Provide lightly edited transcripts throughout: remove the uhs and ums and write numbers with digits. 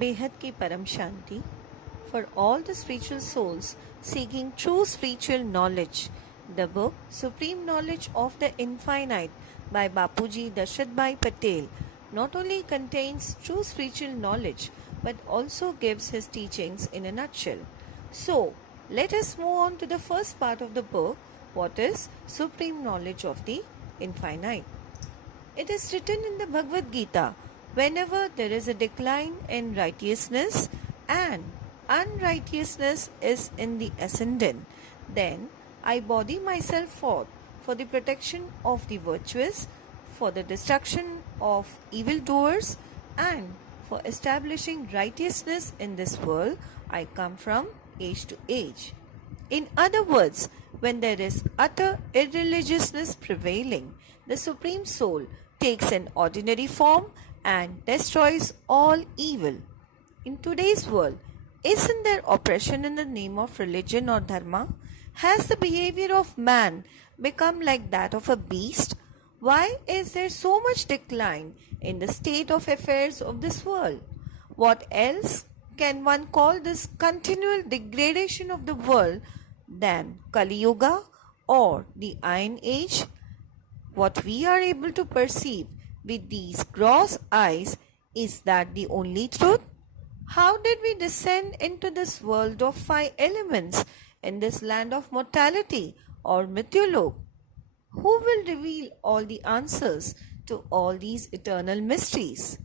बेहद की परम शांति for all the spiritual souls seeking true spiritual knowledge. The book Supreme Knowledge of the Infinite by Bapuji Dashathbhai Patel not only contains true spiritual knowledge but also gives his teachings in a nutshell. So, let us move on to the first part of the book. What is Supreme Knowledge of the Infinite? It is written in the Bhagavad Gita, whenever there is a decline in righteousness and unrighteousness is in the ascendant, then I body myself forth for the protection of the virtuous, for the destruction of evildoers, and for establishing righteousness in this world. I come from age to age. In other words, when there is utter irreligiousness prevailing, the Supreme Soul takes an ordinary form and destroys all evil. In today's world, isn't there oppression in the name of religion or dharma? Has the behavior of man become like that of a beast? Why is there so much decline in the state of affairs of this world? What else can one call this continual degradation of the world than Kali Yuga or the Iron Age? What we are able to perceive with these gross eyes, is that the only truth? How did we descend into this world of five elements in this land of mortality or mythology? Who will reveal all the answers to all these eternal mysteries?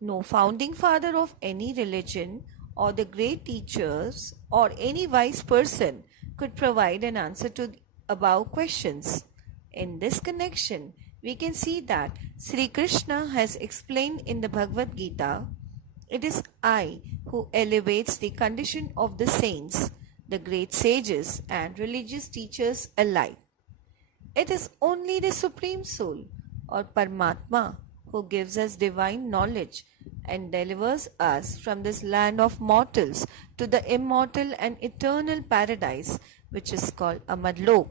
No founding father of any religion or the great teachers or any wise person could provide an answer to the above questions. In this connection, we can see that Sri Krishna has explained in the Bhagavad Gita, it is I who elevates the condition of the saints, the great sages and religious teachers alike. It is only the Supreme Soul or Paramatma who gives us divine knowledge and delivers us from this land of mortals to the immortal and eternal paradise which is called Amarlok.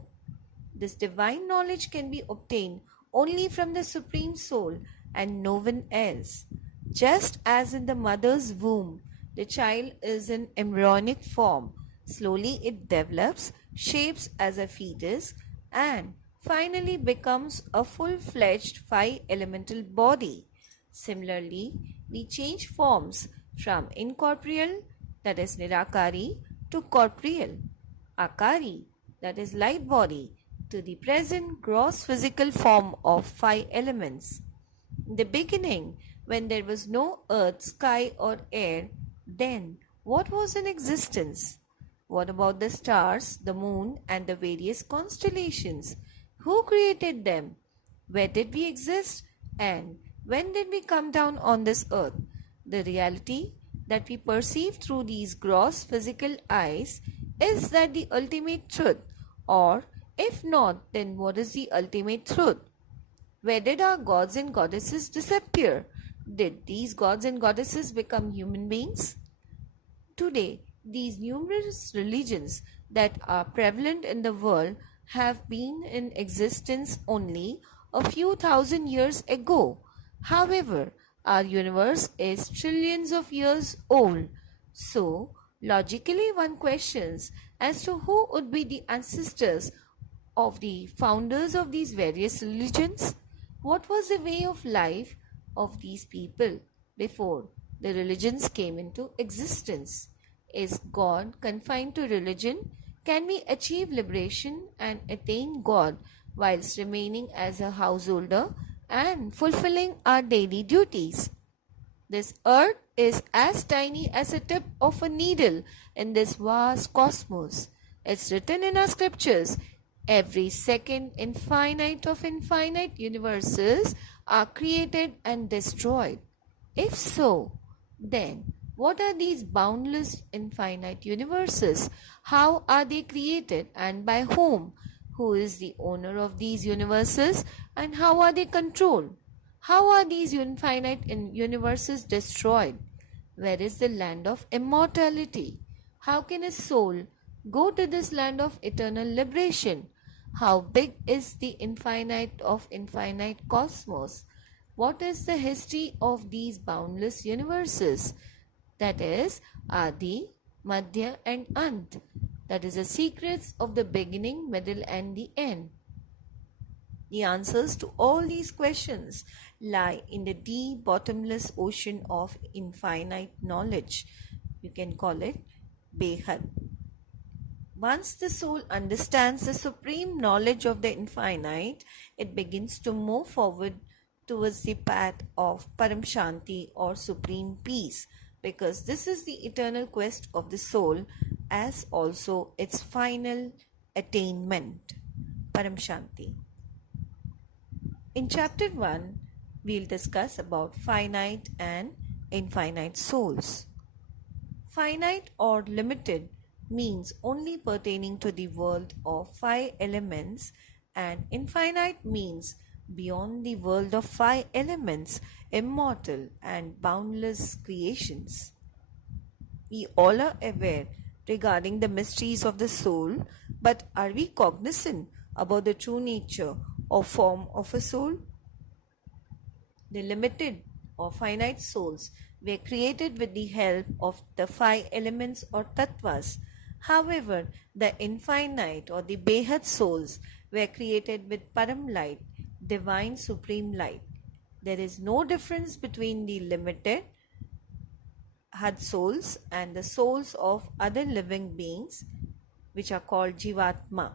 This divine knowledge can be obtained only from the Supreme Soul and no one else. Just as in the mother's womb, the child is in embryonic form, slowly it develops, shapes as a fetus, and finally becomes a full-fledged five-elemental body. Similarly, we change forms from incorporeal, that is Nirakari, to corporeal, Akari, that is light body, to the present gross physical form of five elements. In the beginning, when there was no earth, sky, or air, then what was in existence? What about the stars, the moon, and the various constellations? Who created them? Where did we exist? And when did we come down on this earth? The reality that we perceive through these gross physical eyes, is that the ultimate truth? Or if not, then what is the ultimate truth? Where did our gods and goddesses disappear? Did these gods and goddesses become human beings? Today, these numerous religions that are prevalent in the world have been in existence only a few thousand years ago. However, our universe is trillions of years old. So, logically one questions as to who would be the ancestors of the founders of these various religions. What was the way of life of these people before the religions came into existence? Is God confined to religion? Can we achieve liberation and attain God whilst remaining as a householder and fulfilling our daily duties? This earth is as tiny as a tip of a needle in this vast cosmos. It's written in our scriptures, every second infinite of infinite universes are created and destroyed. If so, then what are these boundless infinite universes? How are they created and by whom? Who is the owner of these universes and how are they controlled? How are these infinite universes destroyed? Where is the land of immortality? How can a soul go to this land of eternal liberation? How big is the infinite of infinite cosmos? what is the history of these boundless universes? That is Adi, Madhya, and Ant. That is the secrets of the beginning, middle, and the end. The answers to all these questions lie in the deep, bottomless ocean of infinite knowledge. You can call it Behad. Once the soul understands the supreme knowledge of the infinite, it begins to move forward towards the path of Paramshanti or supreme peace, because this is the eternal quest of the soul as also its final attainment. Paramshanti. In chapter 1, we'll discuss about finite and infinite souls. Finite or limited means only pertaining to the world of five elements, and infinite means beyond the world of five elements, immortal and boundless creations. We all are aware regarding the mysteries of the soul, but are we cognizant about the true nature or form of a soul? The limited or finite souls were created with the help of the five elements or tattvas. However, the infinite or the Behad souls were created with Param light, divine supreme light. There is no difference between the limited had souls and the souls of other living beings, which are called Jivatma,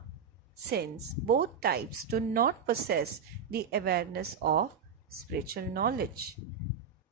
since both types do not possess the awareness of spiritual knowledge.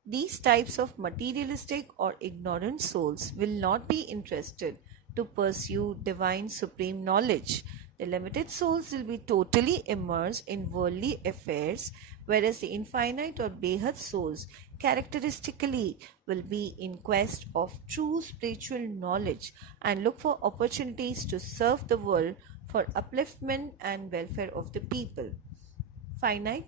These types of materialistic or ignorant souls will not be interested to pursue divine supreme knowledge. The limited souls will be totally immersed in worldly affairs, whereas the infinite or Behad souls characteristically will be in quest of true spiritual knowledge and look for opportunities to serve the world for upliftment and welfare of the people. Finite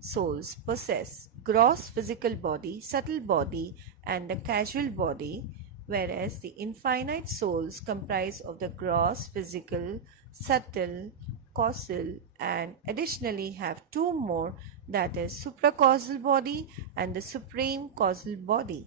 souls possess gross physical body, subtle body, and the causal body, whereas the infinite souls comprise of the gross physical, subtle, causal, and additionally have two more, that is supracausal body and the supreme causal body.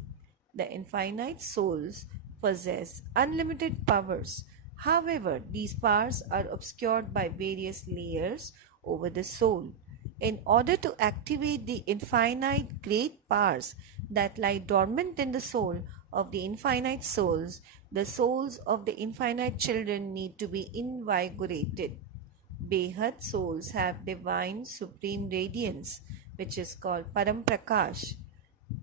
The infinite souls possess unlimited powers. However, these powers are obscured by various layers over the soul. In order to activate the infinite great powers that lie dormant in the soul of the infinite souls, the souls of the infinite children need to be invigorated. Behad souls have divine supreme radiance, which is called Param Prakash.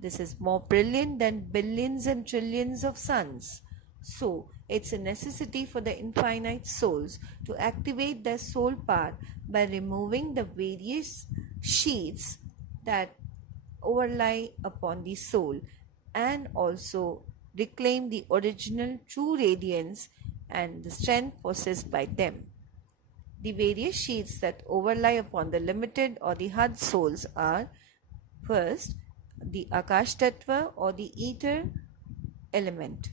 This is more brilliant than billions and trillions of suns. So, it's a necessity for the infinite souls to activate their soul power by removing the various sheaths that overlie upon the soul and also reclaim the original true radiance and the strength possessed by them. The various sheaths that overlie upon the limited or the Had souls are: first, the Akash Tattva or the ether element,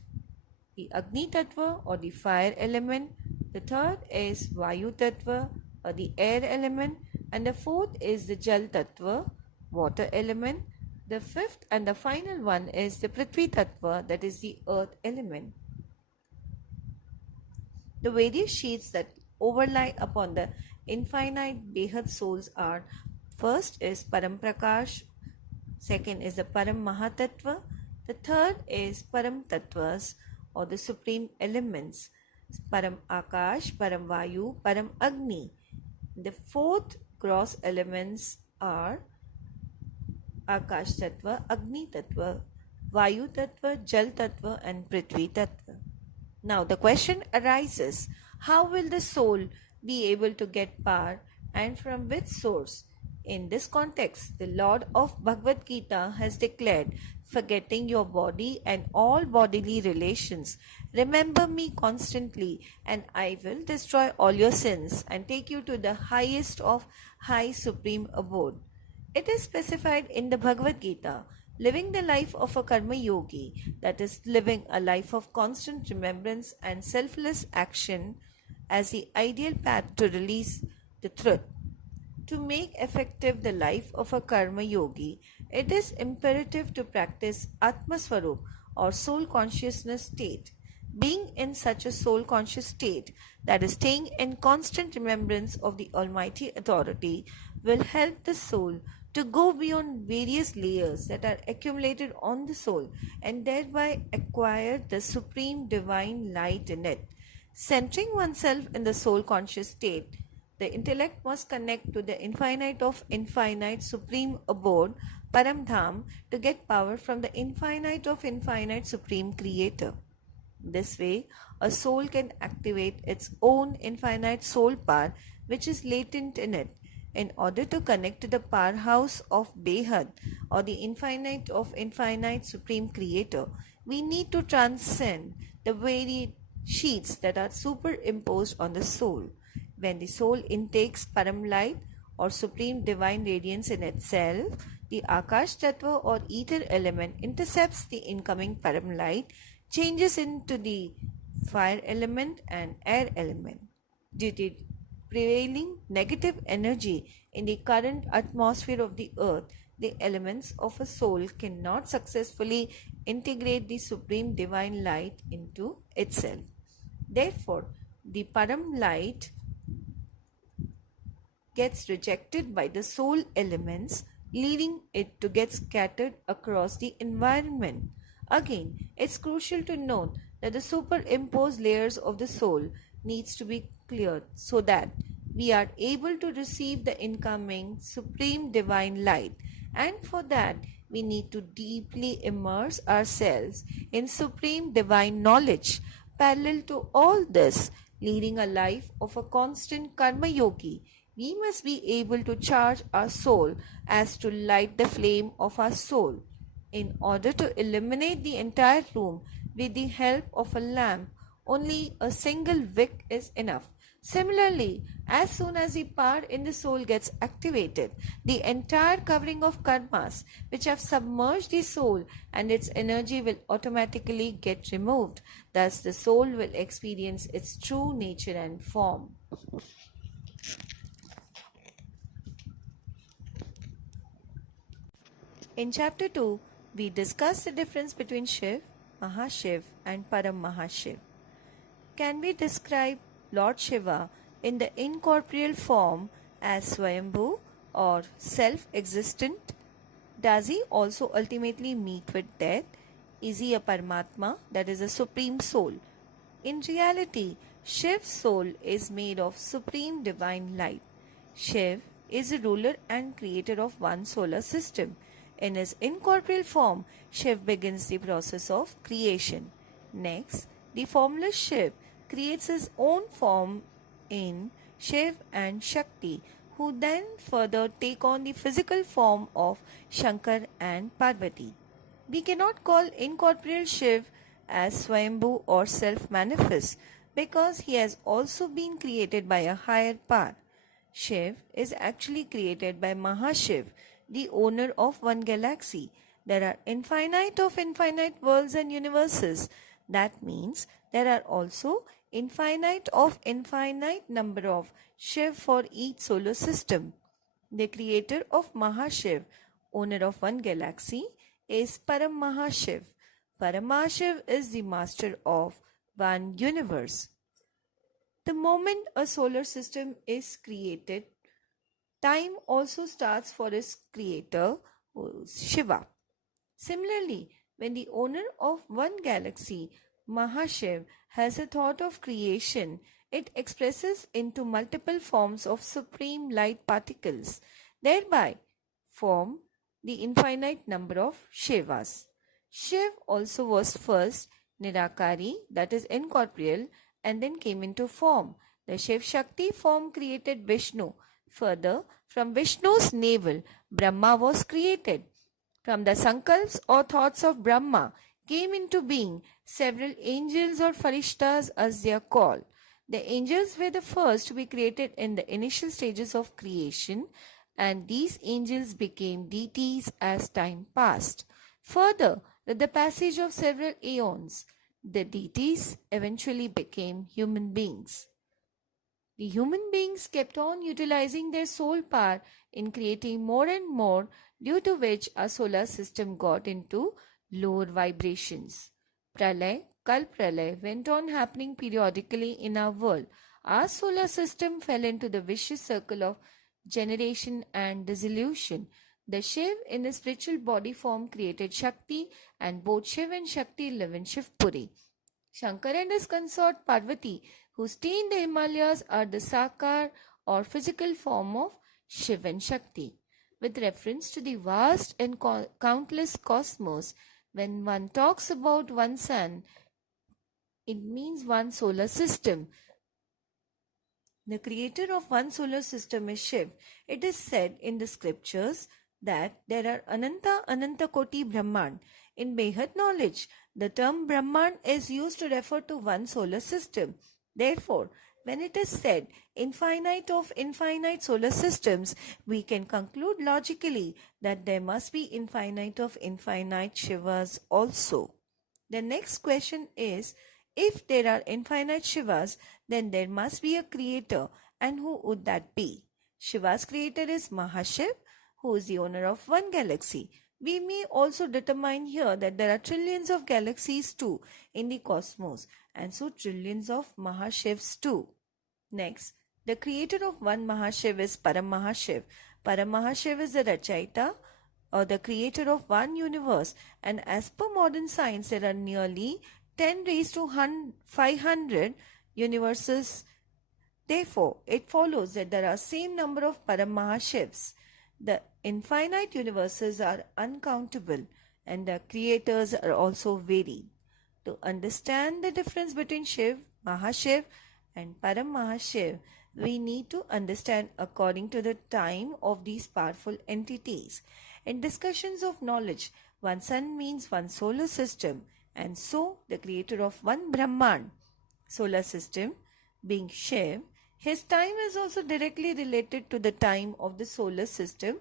the Agni Tattva or the fire element, the third is Vayu Tattva or the air element, and the fourth is the Jal Tattva, water element. The fifth and the final one is the Prithvi Tattva, that is the earth element. The various sheets that overlie upon the infinite Behad souls are: first is Param Prakash, second is the Param Mahatattva, the third is Param Tattvas or the supreme elements, Param Akash, Param Vayu, Param Agni. The fourth gross elements are Akash Tattva, Agni Tattva, Vayu Tattva, Jal Tattva, and Prithvi Tattva. Now the question arises, how will the soul be able to get power and from which source? In this context, the Lord of Bhagavad Gita has declared, forgetting your body and all bodily relations, remember me constantly and I will destroy all your sins and take you to the highest of high supreme abode. It is specified in the Bhagavad Gita, living the life of a karma yogi, that is, living a life of constant remembrance and selfless action, as the ideal path to release the truth. To make effective the life of a karma yogi, it is imperative to practice Atmaswarup or soul consciousness state. Being in such a soul conscious state, that is, staying in constant remembrance of the Almighty Authority, will help the soul to go beyond various layers that are accumulated on the soul and thereby acquire the supreme divine light in it. Centering oneself in the soul conscious state, the intellect must connect to the infinite of infinite supreme abode, Paramdham, to get power from the infinite of infinite supreme creator. This way, a soul can activate its own infinite soul power, which is latent in it. In order to connect to the powerhouse of Behad, or the infinite of infinite supreme creator, we need to transcend the varied sheets that are superimposed on the soul. When the soul intakes Param light or supreme divine radiance in itself, the Akash Tattva or ether element intercepts the incoming Param light, changes into the fire element and air element. Due to prevailing negative energy in the current atmosphere of the earth, the elements of a soul cannot successfully integrate the supreme divine light into itself. Therefore, the Param light gets rejected by the soul elements, leading it to get scattered across the environment. Again, it's crucial to note that the superimposed layers of the soul needs to be cleared so that we are able to receive the incoming supreme divine light, and for that we need to deeply immerse ourselves in supreme divine knowledge. Parallel to all this, leading a life of a constant karma yogi, we must be able to charge our soul as to light the flame of our soul. In order to illuminate the entire room with the help of a lamp, only a single wick is enough. Similarly, as soon as the power in the soul gets activated, the entire covering of karmas which have submerged the soul and its energy will automatically get removed. Thus, the soul will experience its true nature and form. In chapter 2, we discuss the difference between Shiv, Mahashiv, and Param Mahashiv. Can we describe Lord Shiva in the incorporeal form as Swayambhu or self-existent? Does he also ultimately meet with death? Is he a Paramatma, that is a supreme soul? In reality, Shiv's soul is made of supreme divine light. Shiv is the ruler and creator of one solar system. In his incorporeal form, Shiv begins the process of creation. Next, the formless Shiv creates his own form in Shiv and Shakti, who then further take on the physical form of Shankar and Parvati. We cannot call incorporeal Shiv as Swayambhu or self-manifest because he has also been created by a higher power. Shiv is actually created by Mahashiv, the owner of one galaxy. There are infinite of infinite worlds and universes. That means there are also infinite of infinite number of Shiv for each solar system. The creator of Mahashiv, owner of one galaxy, is Param Mahashiv. Param Mahashiv is the master of one universe. The moment a solar system is created, time also starts for its creator, Shiva. Similarly, when the owner of one galaxy, Mahashiv, has a thought of creation, it expresses into multiple forms of supreme light particles, thereby form the infinite number of Shivas. Shiv also was first Nirakari, that is incorporeal, and then came into form. The Shiv Shakti form created Vishnu. Further, from Vishnu's navel, Brahma was created. From the sankalps or thoughts of Brahma came into being several angels or farishtas as they are called. The angels were the first to be created in the initial stages of creation, and these angels became deities as time passed. Further, with the passage of several aeons, the deities eventually became human beings. The human beings kept on utilizing their soul power in creating more and more, due to which our solar system got into lower vibrations. Pralay, Kal Pralay went on happening periodically in our world. Our solar system fell into the vicious circle of generation and dissolution. The Shiv in his spiritual body form created Shakti, and both Shiv and Shakti live in Shivpuri. Shankar and his consort Parvati, who stay in the Himalayas, are the Sakar or physical form of Shiv and Shakti. With reference to the vast and countless cosmos, when one talks about one sun, it means one solar system. The creator of one solar system is Shiv. It is said in the scriptures that there are Ananta Koti Brahman. In Behad knowledge, the term Brahman is used to refer to one solar system. Therefore, when it is said infinite of infinite solar systems, we can conclude logically that there must be infinite of infinite Shivas also. The next question is, if there are infinite Shivas, then there must be a creator, and who would that be? Shiva's creator is Mahashiv, who is the owner of one galaxy. We may also determine here that there are trillions of galaxies too in the cosmos, and so trillions of Mahashivs too. Next, the creator of one Mahashiv is Paramahashiv. Paramahashiv is the Rachayita, or the creator of one universe, and as per modern science, there are nearly 10 raised to 500 universes. Therefore, it follows that there are same number of Paramahashivs. The infinite universes are uncountable, and the creators are also varied. To understand the difference between Shiv, Mahashiv and Paramahashiv, we need to understand according to the time of these powerful entities. In discussions of knowledge, one sun means one solar system, and so the creator of one Brahman solar system being Shiv, his time is also directly related to the time of the solar system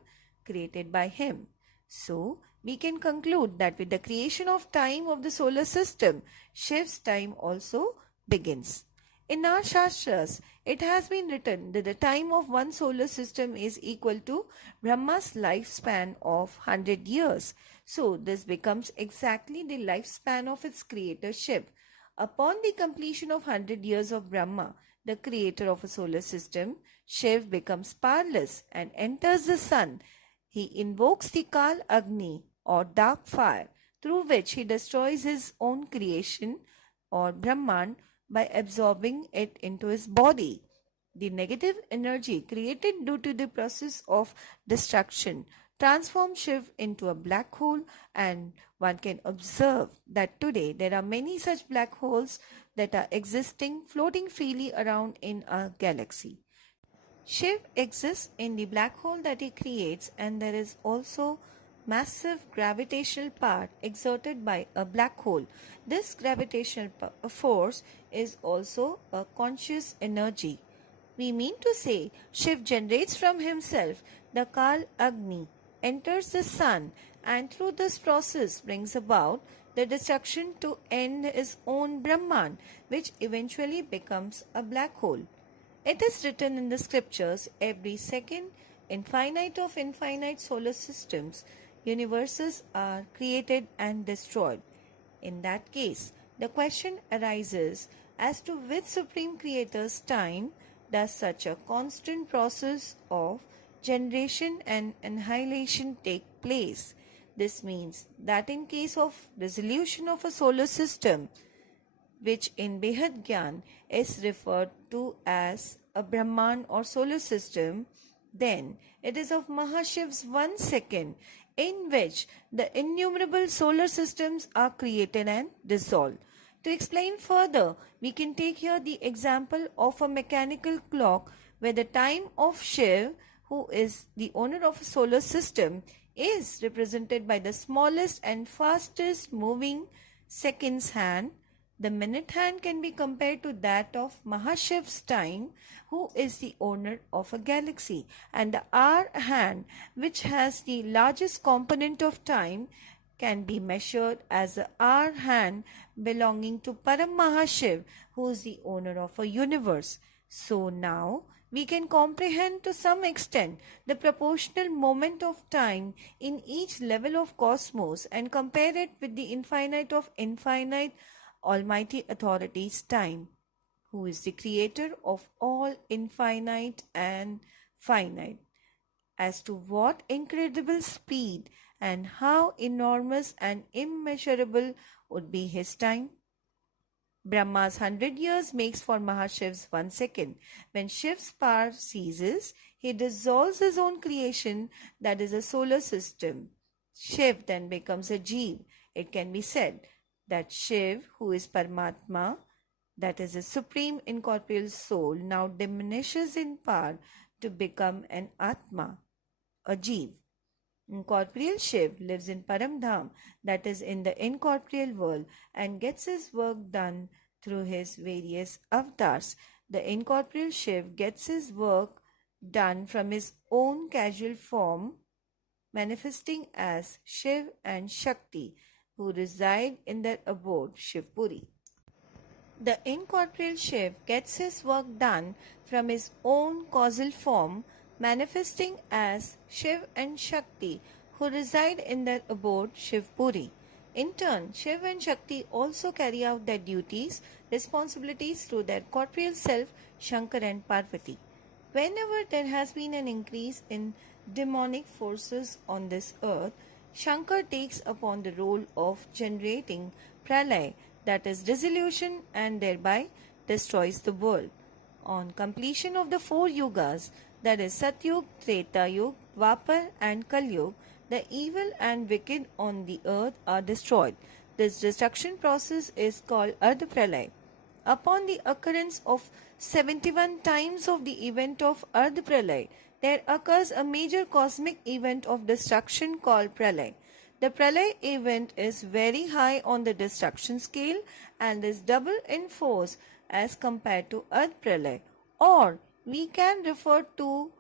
created by him. So, we can conclude that with the creation of time of the solar system, Shiv's time also begins. In our Shastras, it has been written that the time of one solar system is equal to Brahma's lifespan of 100 years. So, this becomes exactly the lifespan of its creator Shiv. Upon the completion of 100 years of Brahma, the creator of a solar system, Shiv becomes powerless and enters the sun. He invokes the Kal Agni or dark fire, through which he destroys his own creation or Brahman by absorbing it into his body. The negative energy created due to the process of destruction transforms Shiv into a black hole, and one can observe that today there are many such black holes that are existing, floating freely around in our galaxy. Shiv exists in the black hole that he creates, and there is also massive gravitational power exerted by a black hole. This gravitational force is also a conscious energy. We mean to say Shiv generates from himself the Kal Agni, enters the sun, and through this process brings about the destruction to end his own Brahman, which eventually becomes a black hole. It is written in the scriptures, every second, infinite of infinite solar systems, universes are created and destroyed. In that case, the question arises as to which supreme creator's time does such a constant process of generation and annihilation take place. This means that in case of dissolution of a solar system, which in Behad Gyan is referred to as a Brahman or solar system, then it is of Mahashiv's 1 second, in which the innumerable solar systems are created and dissolved. To explain further, we can take here the example of a mechanical clock where the time of Shiv, who is the owner of a solar system, is represented by the smallest and fastest moving seconds hand. The minute hand can be compared to that of Mahashiv's time, who is the owner of a galaxy, and the hour hand, which has the largest component of time, can be measured as the hour hand belonging to Param Mahashiv, who is the owner of a universe. So now we can comprehend to some extent the proportional moment of time in each level of cosmos and compare it with the infinite of infinite Almighty Authority's time, who is the creator of all infinite and finite. As to what incredible speed and how enormous and immeasurable would be his time. Brahma's 100 years makes for Mahashiv's 1 second. When Shiv's power ceases, he dissolves his own creation, that is a solar system. Shiv then becomes a Jeev. It can be said that Shiv, who is Paramatma, that is a supreme incorporeal soul, now diminishes in power to become an Atma, a Jeev. Incorporeal Shiv lives in Paramdham, that is in the incorporeal world, and gets his work done through his various avatars. The incorporeal Shiv gets his work done from his own casual form, manifesting as Shiv and Shakti, who reside in their abode, Shivpuri. The incorporeal Shiv gets his work done from his own causal form, manifesting as Shiv and Shakti, who reside in their abode Shivpuri. In turn, Shiv and Shakti also carry out their duties, responsibilities through their corporeal self, Shankar and Parvati. Whenever there has been an increase in demonic forces on this earth, Shankar takes upon the role of generating pralay, that is dissolution, and thereby destroys the world. On completion of the 4 yugas, that is Satyug, Treta Yug, Dwapar and Kalyug, the evil and wicked on the earth are destroyed. This destruction process is called Ardha Pralay. Upon the occurrence of 71 times of the event of Ardha Pralay, there occurs a major cosmic event of destruction called Pralay. The Pralay event is very high on the destruction scale and is double in force as compared to Ardha Pralay, or we can refer to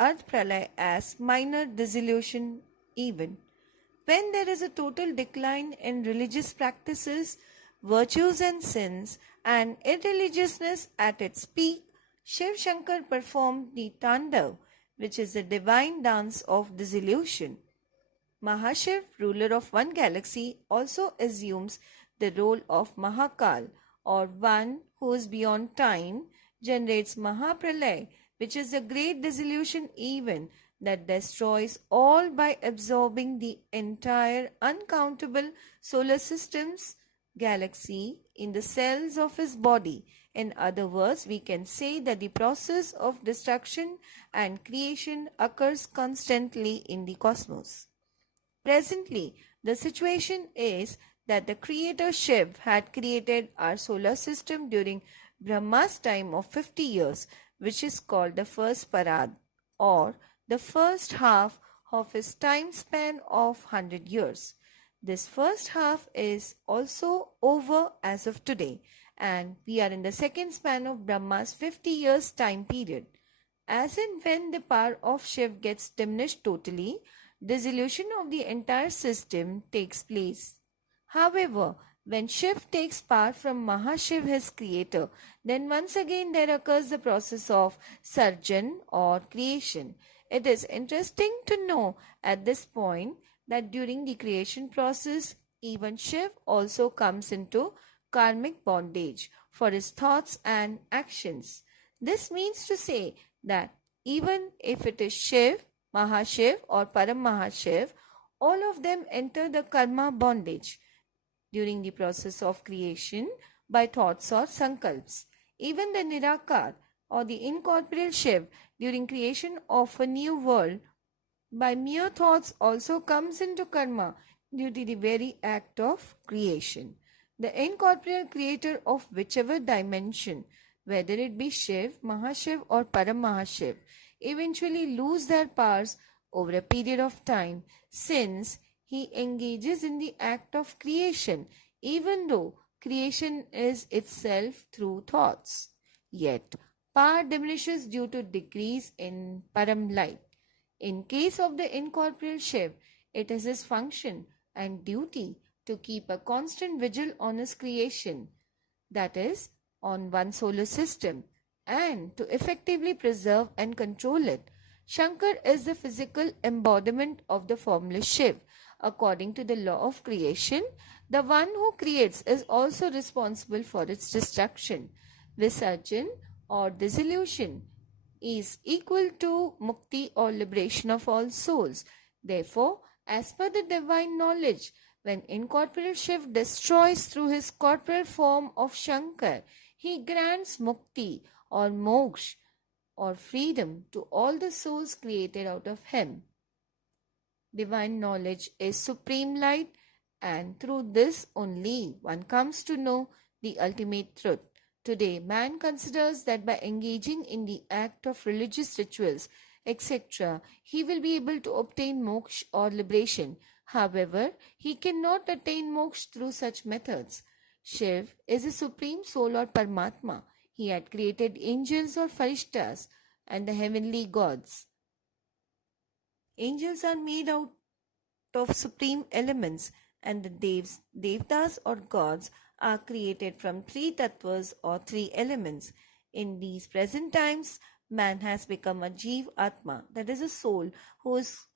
Ardha Pralay as minor dissolution event. When there is a total decline in religious practices, virtues and sins, and irreligiousness at its peak, Shiv Shankar performed the Tandav, which is the divine dance of dissolution. Mahashiv, ruler of one galaxy, also assumes the role of Mahakal, or one who is beyond time, generates Mahapralay, which is a great dissolution event that destroys all by absorbing the entire uncountable solar system's galaxy in the cells of his body. In other words, we can say that the process of destruction and creation occurs constantly in the cosmos. Presently, the situation is that the creator Shiv had created our solar system during Brahma's time of 50 years, which is called the first parad, or the first half of his time span of 100 years. This first half is also over as of today, and we are in the second span of Brahma's 50 years time period. As and when the power of Shiv gets diminished totally, dissolution of the entire system takes place. However, when Shiv takes power from Mahashiv, his creator, then once again there occurs the process of Sarjan or creation. It is interesting to know at this point that during the creation process, even Shiv also comes into karmic bondage for his thoughts and actions. This means to say that even if it is Shiv, Mahashiv or Param Mahashiv, all of them enter the karma bondage during the process of creation by thoughts or sankalps. Even the Nirakar or the incorporeal Shiv during creation of a new world by mere thoughts also comes into karma due to the very act of creation. The incorporeal creator of whichever dimension, whether it be Shiv, Mahashiv or Param Mahashiv, eventually lose their powers over a period of time, since he engages in the act of creation, even though creation is itself through thoughts. Yet, power diminishes due to decrease in Param light. In case of the incorporeal Shiv, it is his function and duty to keep a constant vigil on his creation, that is, on one solar system, and to effectively preserve and control it. Shankar is the physical embodiment of the formless Shiv. According to the law of creation, the one who creates is also responsible for its destruction. Visarjan or dissolution is equal to mukti or liberation of all souls. Therefore, as per the divine knowledge, when incorporeal Shiv destroys through his corporeal form of Shankar, he grants mukti or moksha or freedom to all the souls created out of him. Divine knowledge is supreme light, and through this only one comes to know the ultimate truth. Today, man considers that by engaging in the act of religious rituals, etc., he will be able to obtain moksha or liberation. However, he cannot attain moksha through such methods. Shiv is a supreme soul or Paramatma. He had created angels or Farishtas and the heavenly gods. Angels are made out of supreme elements, and the devtas or gods are created from three tattvas or three elements. In these present times, man has become a Jeev Atma, that is a soul whose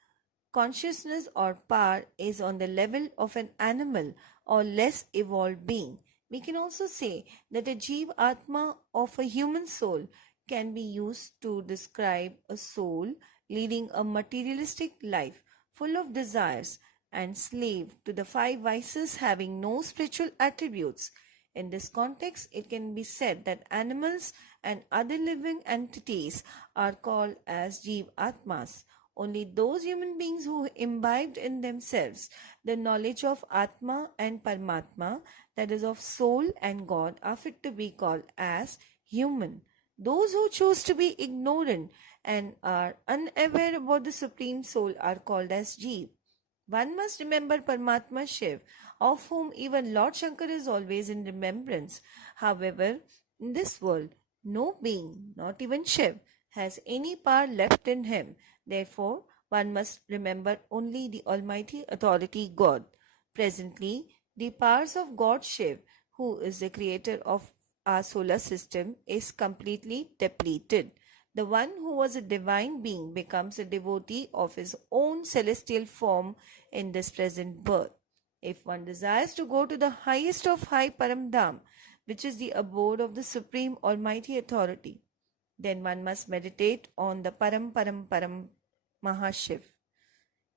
consciousness or power is on the level of an animal or less evolved being. We can also say that a Jeev Atma of a human soul can be used to describe a soul leading a materialistic life full of desires and slave to the five vices having no spiritual attributes. In this context, it can be said that animals and other living entities are called as Jeev Atmas. Only those human beings who imbibed in themselves the knowledge of Atma and Paramatma, that is of soul and God, are fit to be called as human. Those who choose to be ignorant and are unaware about the Supreme Soul are called as Jeev. One must remember Paramatma Shiv, of whom even Lord Shankar is always in remembrance. However, in this world, no being, not even Shiv, has any power left in him. Therefore, one must remember only the Almighty Authority God. Presently, the powers of God Shiv, who is the creator of our solar system, is completely depleted. The one who was a divine being becomes a devotee of his own celestial form in this present birth. If one desires to go to the highest of high Paramdham, which is the abode of the Supreme Almighty Authority, then one must meditate on the Param Mahashiv.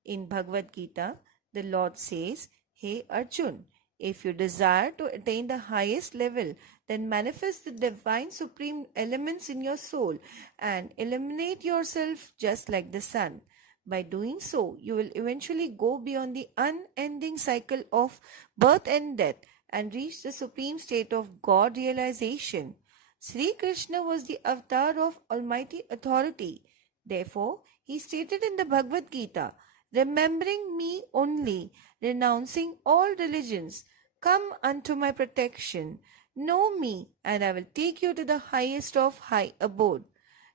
In Bhagavad Gita, the Lord says, Hey Arjun, if you desire to attain the highest level, then manifest the divine supreme elements in your soul and illuminate yourself just like the sun. By doing so, you will eventually go beyond the unending cycle of birth and death and reach the supreme state of God realization. Sri Krishna was the avatar of Almighty Authority. Therefore, he stated in the Bhagavad Gita, remembering me only, renouncing all religions, come unto my protection. Know me, and I will take you to the highest of high abode.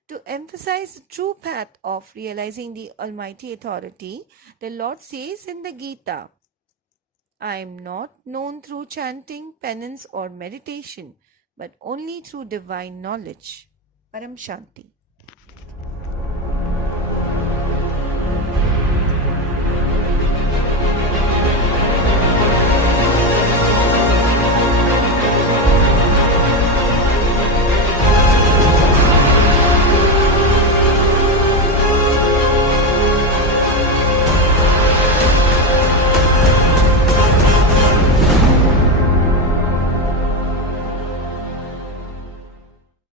To emphasize the true path of realizing the Almighty Authority, the Lord says in the Gita, I am not known through chanting, penance, or meditation, but only through divine knowledge. Paramshanti.